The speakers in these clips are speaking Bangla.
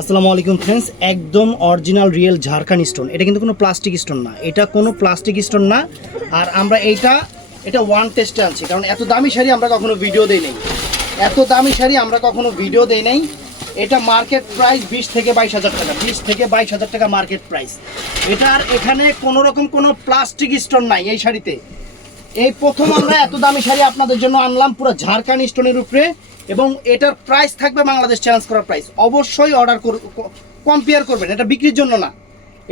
আসসালামু আলাইকুম ফ্রেন্ডস, একদম অরিজিনাল রিয়েল ঝাড়খান্ড স্টোন। এটা কিন্তু কোনো প্লাস্টিক স্টোন না, এটা কোনো প্লাস্টিক স্টোন না। আর আমরা এটা ওয়ান টেস্টে আনছি, কারণ এত দামি শাড়ি আমরা কখনো ভিডিও দেই নাই, এত দামি শাড়ি আমরা কখনো ভিডিও দেই নাই। এটা মার্কেট প্রাইস 20 থেকে 22 হাজার টাকা, 20 থেকে 22 হাজার টাকা মার্কেট প্রাইস। এটার এখানে কোনো রকম কোনো প্লাস্টিক স্টোন নাই এই শাড়িতে। এই প্রথম আমরা এত দামি শাড়ি আপনাদের জন্য আনলাম পুরো ঝাড়খান্ড স্টোনের উপরে, এবং এটার প্রাইস থাকবে বাংলাদেশ চ্যালেঞ্জ করার প্রাইস। অবশ্যই অর্ডার কম্পেয়ার করবেন, এটা বিক্রির জন্য না,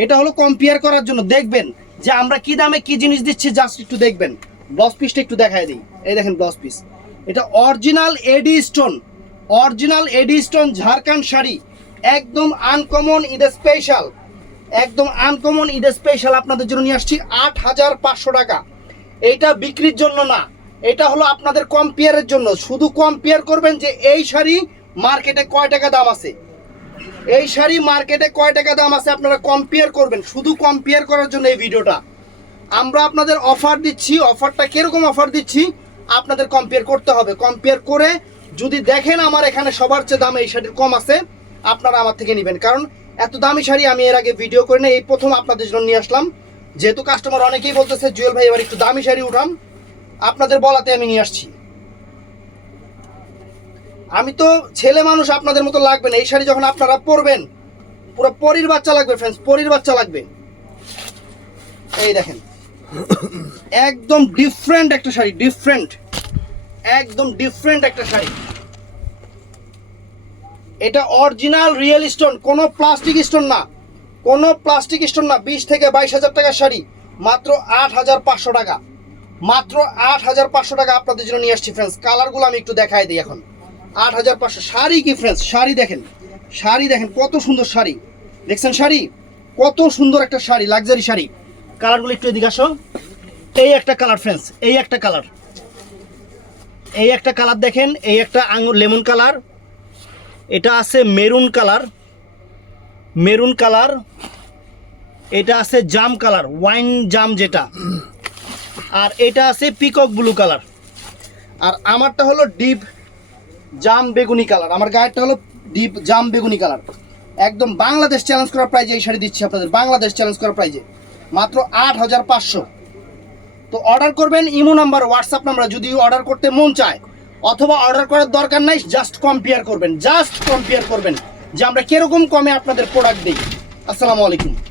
এটা হলো কম্পেয়ার করার জন্য। দেখবেন যে আমরা কি দামে কি জিনিস দিচ্ছি, জাস্ট একটু দেখবেন। ব্লাউজ পিসটা একটু দেখায় দিই, এই দেখেন ব্লাউজ পিস, এটা অরিজিনাল এডি স্টোন, অরিজিনাল এডি স্টোন ঝাড়খান্ড শাড়ি, একদম আনকমন ঈদের স্পেশাল, একদম আনকমন ঈদের স্পেশাল আপনাদের জন্য নিয়ে আসছি 8,500 টাকা। এইটা বিক্রির জন্য না, এটা হলো আপনাদের কম্পেয়ারের জন্য। শুধু কম্পেয়ার করবেন যে এই শাড়ি মার্কেটে কয় টাকা দাম আছে, এই শাড়ি মার্কেটে কয় টাকা দাম আছে, আপনারা কম্পেয়ার করবেন। শুধু কম্পেয়ার করার জন্য এই ভিডিওটা। আমরা আপনাদের অফার দিচ্ছি, অফারটা কিরকম অফার দিচ্ছি আপনাদের কম্পেয়ার করতে হবে। কম্পেয়ার করে যদি দেখেন আমার এখানে সবার চেয়ে দাম এই শাড়ির কম আছে, আপনারা আমার থেকে নেবেন। কারণ এত দামি শাড়ি আমি এর আগে ভিডিও করি না, এই প্রথম আপনাদের জন্য নিয়ে আসলাম। যেহেতু কাস্টমার অনেকেই বলতেছে জুয়েল ভাই এবার একটু দামি শাড়ি উঠাম, আপনাদের বলাতে আমি নিয়ে আসছি। আমি তো ছেলে মানুষ, আপনাদের মতো লাগবে না। এই শাড়ি যখন আপনারা পরবেন পুরো পরীর বাচ্চা লাগবে ফ্রেন্ডস, পরীর বাচ্চা লাগবে। এই দেখেন একদম ডিফারেন্ট একটা শাড়ি, ডিফারেন্ট, একদম ডিফারেন্ট একটা শাড়ি। এটা অরিজিনাল রিয়েল স্টোন, কোনো প্লাস্টিক স্টোন না, কোনো প্লাস্টিক স্টোন না। 20 থেকে 22 হাজার টাকার শাড়ি মাত্র 8,500 টাকা, মাত্র 8,500 টাকা আপনাদের জন্য নিয়ে আসছি ফ্রেন্ডস। কালারগুলো আমি একটু দেখাই দিই এখন। 8,500 শাড়ি কি ফ্রেন্ডস, শাড়ি দেখেন, শাড়ি দেখেন কত সুন্দর শাড়ি, দেখছেন শাড়ি কত সুন্দর একটা শাড়ি, লাক্সারি শাড়ি। কালারগুলো একটু এদিকে আসো। এই একটা কালার ফ্রেন্ডস, এই একটা কালার, এই একটা কালার দেখেন, এই একটা আঙুর লেমন কালার, এটা আছে মেরুন কালার, মেরুন কালার, এটা আছে জাম কালার, ওয়াইন জাম যেটা, আর এটা আছে পিকক ব্লু কালার, আর আমারটা হলো ডিপ জাম বেগুনি কালার। আমার গায়েরটা হলো ডিপ জাম বেগুনি কালার। একদম বাংলাদেশ চ্যালেঞ্জ করার প্রাইজে এই শাড়ি দিচ্ছি আপনাদের, বাংলাদেশ চ্যালেঞ্জ করার প্রাইজে মাত্র 8,500। তো অর্ডার করবেন ইমো নাম্বার, হোয়াটসঅ্যাপ নাম্বার, যদি অর্ডার করতে মন চায়, অথবা অর্ডার করার দরকার নাই, জাস্ট কম্পেয়ার করবেন, জাস্ট কম্পেয়ার করবেন যে আমরা কিরকম কমে আপনাদের প্রোডাক্ট দিই। আসসালামু আলাইকুম।